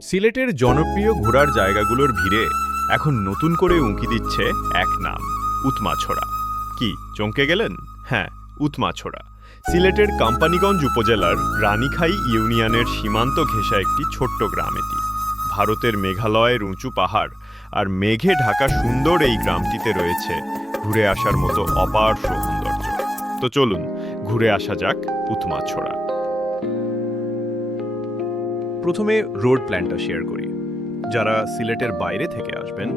সিলেটের জনপ্রিয় ঘোরার জায়গাগুলোর ভিড়ে এখন নতুন করে উঁকি দিচ্ছে এক নাম, উৎমাছড়া। কি চমকে গেলেন? হ্যাঁ, উৎমাছড়া সিলেটের কোম্পানীগঞ্জ উপজেলার রানীখাই ইউনিয়নের সীমান্ত ঘেঁষা একটি ছোট্ট গ্রাম। এটি ভারতের মেঘালয়ের উঁচু পাহাড় আর মেঘে ঢাকা সুন্দর এই গ্রামটিতে রয়েছে ঘুরে আসার মতো অপার সৌন্দর্য। তো চলুন ঘুরে আসা যাক উৎমাছড়া। প্রথমে রোড প্ল্যানটা শেয়ার করি। যারা সিলেটের বাইরে থেকে আসবেন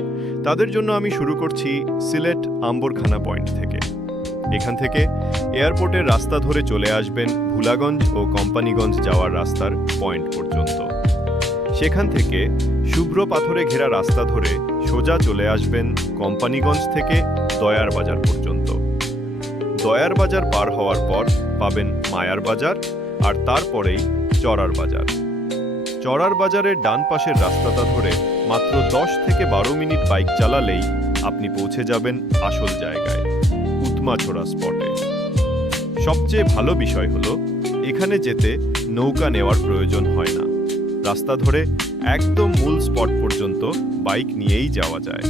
তাদের জন্য আমি শুরু করছি সিলেট আম্বরখানা পয়েন্ট থেকে। এখান থেকে এয়ারপোর্টের রাস্তা ধরে চলে আসবেন ভুলাগঞ্জ ও কোম্পানীগঞ্জ যাওয়ার রাস্তার পয়েন্ট পর্যন্ত। সেখান থেকে শুভ্র পাথরে ঘেরা রাস্তা ধরে সোজা চলে আসবেন কোম্পানীগঞ্জ থেকে দয়ার বাজার পর্যন্ত। দয়ার বাজার পার হওয়ার পর পাবেন মায়ার বাজার, আর তারপরেই চড়ার বাজার। চড়ার বাজারের ডান পাশের রাস্তাটা ধরে মাত্র 10 থেকে 12 মিনিট বাইক চালালেই আপনি পৌঁছে যাবেন আসল জায়গায়, উৎমাছড়া স্পটে। সবচেয়ে ভালো বিষয় হলো এখানে যেতে নৌকা নেওয়ার প্রয়োজন হয় না। রাস্তা ধরে একদম মূল স্পট পর্যন্ত বাইক নিয়েই যাওয়া যায়।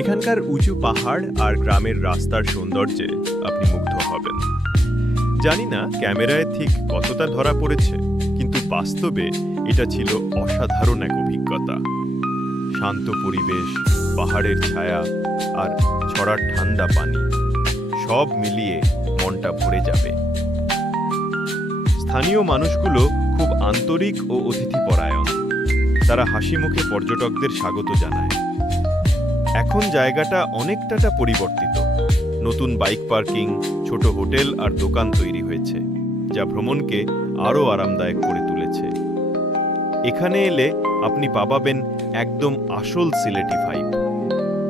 এখানকার উঁচু পাহাড় আর গ্রামের রাস্তার সৌন্দর্যে আপনি মুগ্ধ হবেন। জানি না ক্যামেরায় ঠিক কতটা ধরা পড়েছে, কিন্তু বাস্তবে এটা ছিল অসাধারণ এক অভিজ্ঞতা। শান্ত পরিবেশ, পাহাড়ের ছায়া আর ছড়ার ঠান্ডা পানি, সব মিলিয়ে মনটা ভরে যাবে। স্থানীয় মানুষগুলো খুব আন্তরিক ও অতিথিপরায়ণ। তারা হাসি মুখে পর্যটকদের স্বাগত জানায়। এখন জায়গাটা অনেকটা পরিবর্তিত। নতুন বাইক পার্কিং, ছোট হোটেল আর দোকান তৈরি হয়েছে, যা ভ্রমণকে আরও আরামদায়ক করে তুলেছে। এখানে এলে আপনি পাবেন একদম আসল সিলেটি ভাইব।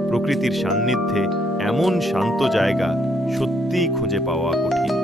প্রকৃতির সান্নিধ্যে এমন শান্ত জায়গা সত্যিই খুঁজে পাওয়া কঠিন।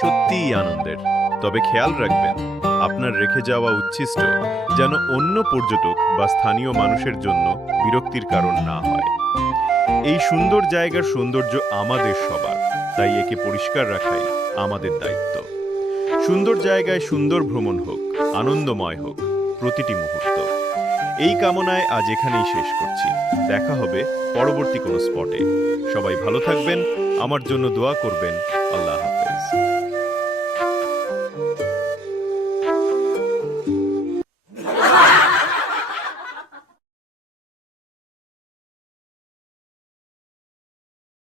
সত্যিই আনন্দের, তবে খেয়াল রাখবেন আপনার রেখে যাওয়া উচ্ছিষ্ট যেন অন্য পর্যটক বা স্থানীয় মানুষের জন্য বিরক্তির কারণ না হয়। এই সুন্দর জায়গার সৌন্দর্য আমাদের সবার, তাই একে পরিষ্কার রাখাই আমাদের দায়িত্ব। সুন্দর জায়গায় সুন্দর ভ্রমণ হোক, আনন্দময় হোক প্রতিটি মুহূর্ত। এই কামনায় আজ এখানেই শেষ করছি। দেখা হবে পরবর্তী কোনো স্পটে। সবাই ভালো থাকবেন, আমার জন্য দোয়া করবেন। আল্লাহ হাফেজ।